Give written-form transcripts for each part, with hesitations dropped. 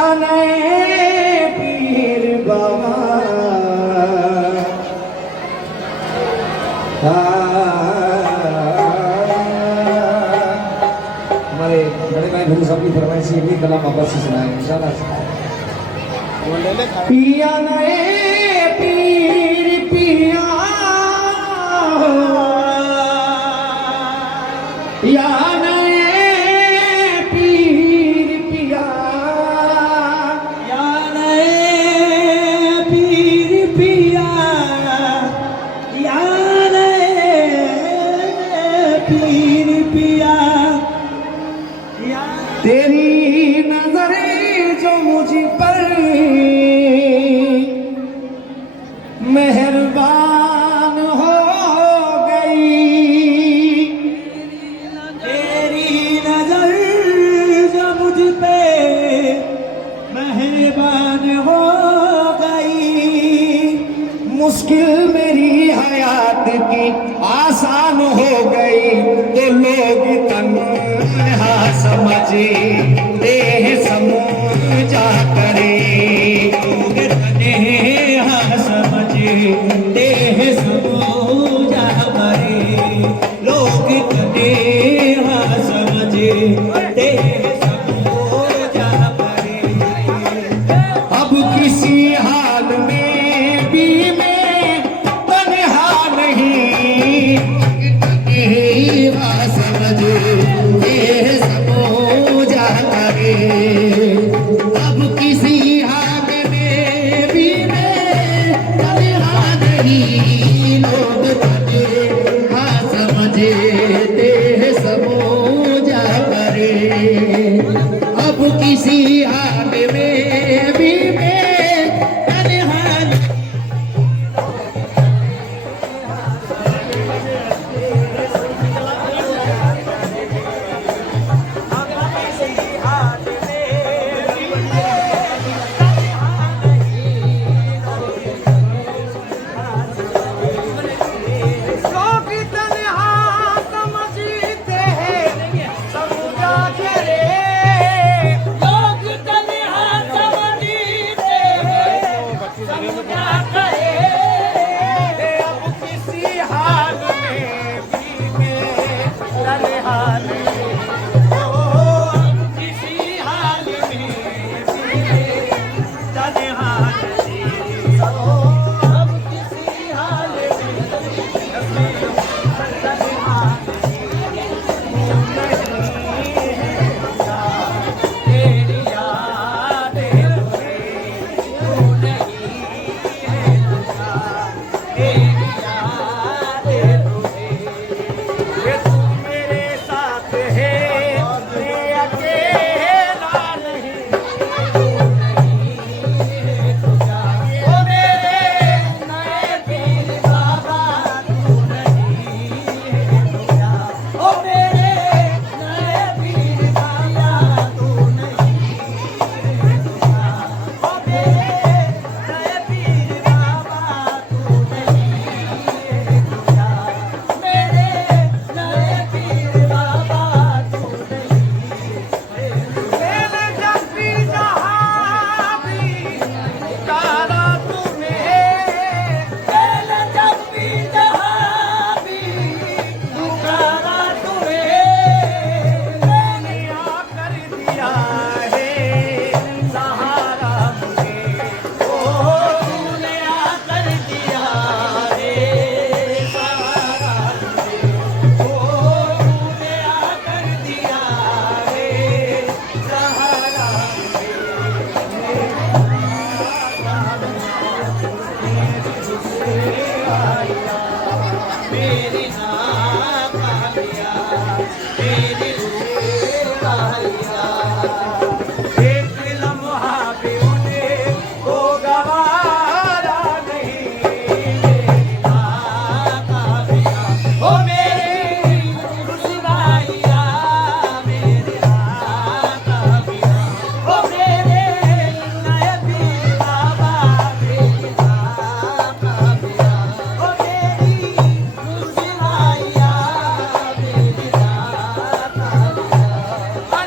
पिया नए पीर बाबा हमारे बड़े भाई गुरु साहब की फरमाइश ये भी कलाम वापस से सुनाए इंशाल्लाह। पिया नए पीर पिया या तेरी नजरें जो मुझ पर मेहरबान हो गई, तेरी नजर जो मुझ पे मेहरबान हो गई, मुश्किल मेरी हयात की आसान हो गई, तो लोग तन्हा समझे देह समझा करे, लोग तन्हा समझे देह समझा करे, लोग तन्हा समझे देह समझा करे। अब किसी हाल में भी मैं तन्हा नहीं, तन्हा समझे अब किसी हाल में भी मैं तन्हा नहीं, लोग तन्हा समझे देह समझा करे, अब किसी हाल में भी मैं तन्हा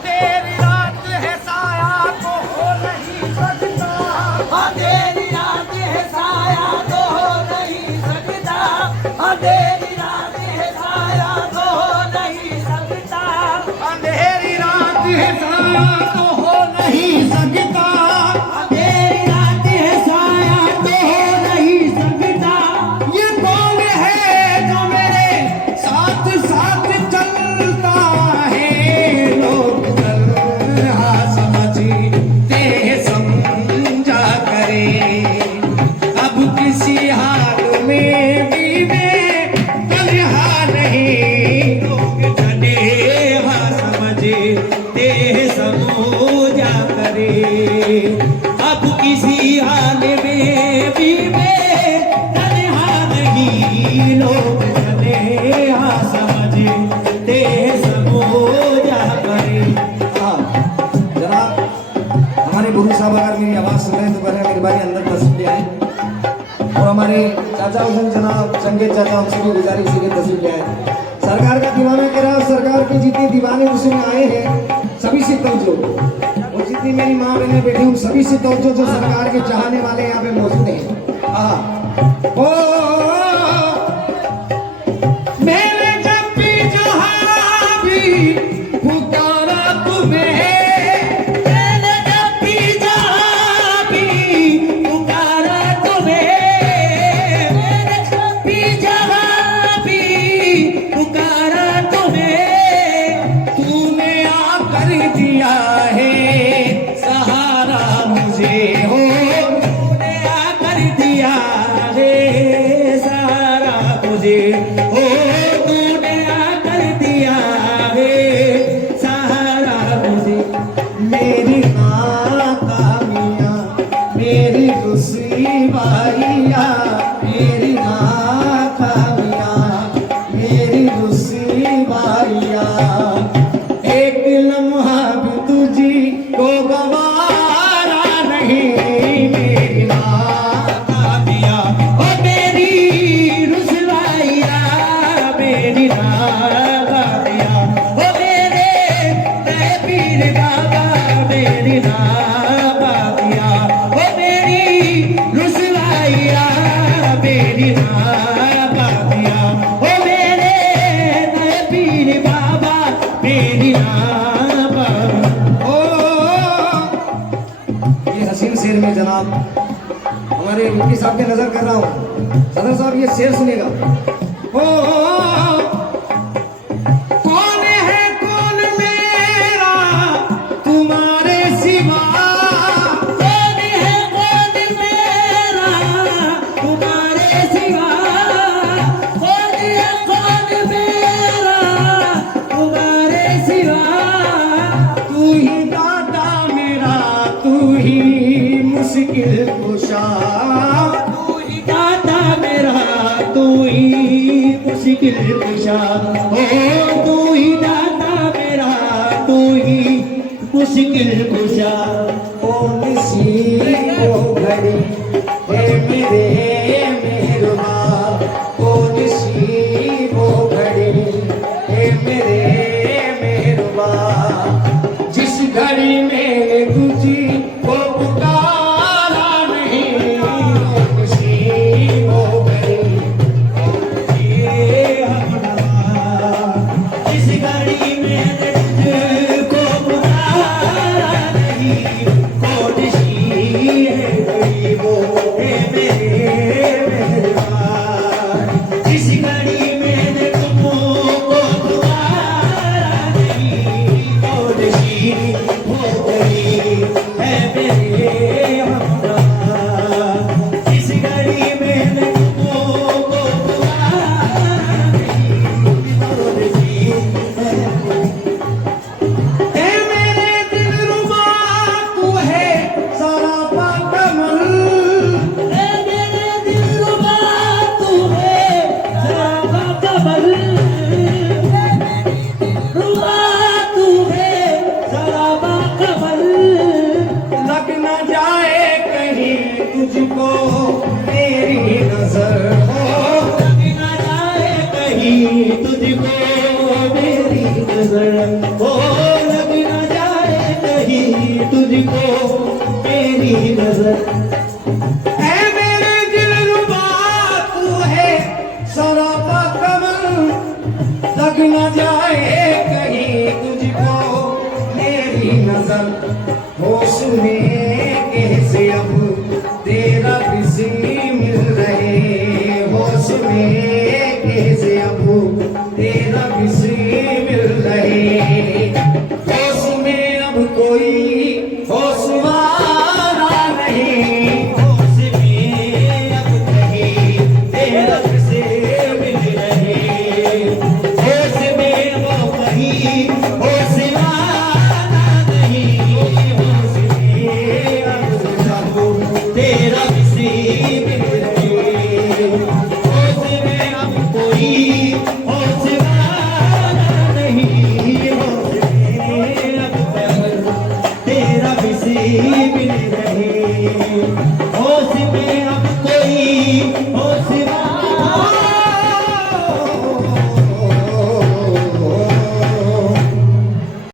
तेरी है साया तो हो नहीं सकता, अंधेरी रात है साया तो हो नहीं सकता। ये कौन है जो मेरे साथ साथ चलता है, लोग तन्हा समझते समझा करे, अब किसी हाल में भी मैं तन्हा नहीं, लोग तन्हा समझते समझा करे, अब किसी हाल में भी मैं तन्हा नहीं, लोग तन्हा समझते समझा करे। हाँ जनाब, हमारे गुरु साहब अगर मेरी आवाज़ सुन रहे हैं तो बने मेरी बारी अंदर तस्वीर ले आए, और हमारे चाचा हुसैन जनाब संगीत चाचा हमसे भी गुजारिश है कि तस्वीर ले आए। सरकार का दीवाना कह रहा, सरकार के जितने दीवाने उसमें आए हैं सभी से तवज्जो, और जितनी मेरी माँ बहनें बैठी हूँ सभी से तवज्जो, जो सरकार के चाहने वाले यहाँ पे मौजूद हैं। हाँ ओ मैंने जब भी जहाँ भी पुकारा तुम्हें, मैंने जब भी जहाँ भी पुकारा तुम्हें, मैंने जब भी जहाँ भी पुकारा तुम्हें, तूने आकर दिया है सहारा मुझे, हो तूने आकर दिया है सारा मुझे, ओ तूने आकर दिया है सहारा मुझे। मेरी नाकामियाँ मेरी रुसवाइयाँ, मेरी नाकामियाँ मेरी रुसवाइयाँ, एक लम्हा भी तुझी को गवारा नहीं, मेरी नाकामियाँ ओ मेरी रुसवाइयाँ, मेरी नाकामियाँ ओ मेरे मैं पीर बाबा, मेरी नाकामियाँ ओ मेरी रुसवाइयाँ, मेरी नाकामियाँ ओ मेरे मैं पीर बाबा, मेरी नाकामियाँ। ओ ये हसीन शेर में जनाब हमारे मुफ्ती साहब के नजर कर रहा हूँ, सदर साहब ये शेर सुनेगा। ओ कौन है कौन मेरा तुम्हारे सिवा, कौन है कौन मेरा तुम्हारे सिवा, कौन है कौन मेरा तुम्हारे सिवा, तू ही दाता मेरा, तू ही मुश्किल कुशा, तू ही दाता मेरा, तू ही मुश्किल कुशा, ओ तू ही दाता मेरा, तू ही मुश्किल कुशा। कौन सी वो घड़ी है मेरे मेहरबा, कौन सी वो घड़ी है मेरे मेहरबा, जिस घड़ी मैंने तुझी को पुकारा नहीं, खुशी वो घड़ी ये हमरा इस घड़ी में तुझको पुकारा नहीं, कौन सी है घड़ी वो है मेरे मेहरबान, इस घड़ी में तुमको पुकारा नहीं, कौन सी वो घड़ी है मेरे हमरा, इस घड़ी में तुमको पुकारा नहीं, कौन सी है। ए मेरे दिलरुबा तू है सरापा कमल, ए मेरे दिलरुबा तू है सरापा कमल, रुबा तू है सरापा कमल, लग न जाए कहीं तुझको मेरी नजर, हो लग न जाए कहीं तुझको मेरी नजर, ओ लग न जाए कहीं तुझको मेरी नजर। ए मेरे दिलरुबा तू है सरापा कमल, लग न जाए कहीं तुझको मेरी नजर होश में कैसे अब तेरा किसी मिल रहे होश में कैसे अब तेरा किसी मिल रहे होश में अब कोई होश वाला नहीं होश में अब कहीं तेरा किसे मिल रहे होश में वो कहीं होश वाला नहीं होश में अब सब तेरा किसे मिल रहे होश में अब कोई होश वाला नहीं होश में अब सब तेरा किसे मिल रहे होश में अब कोई होश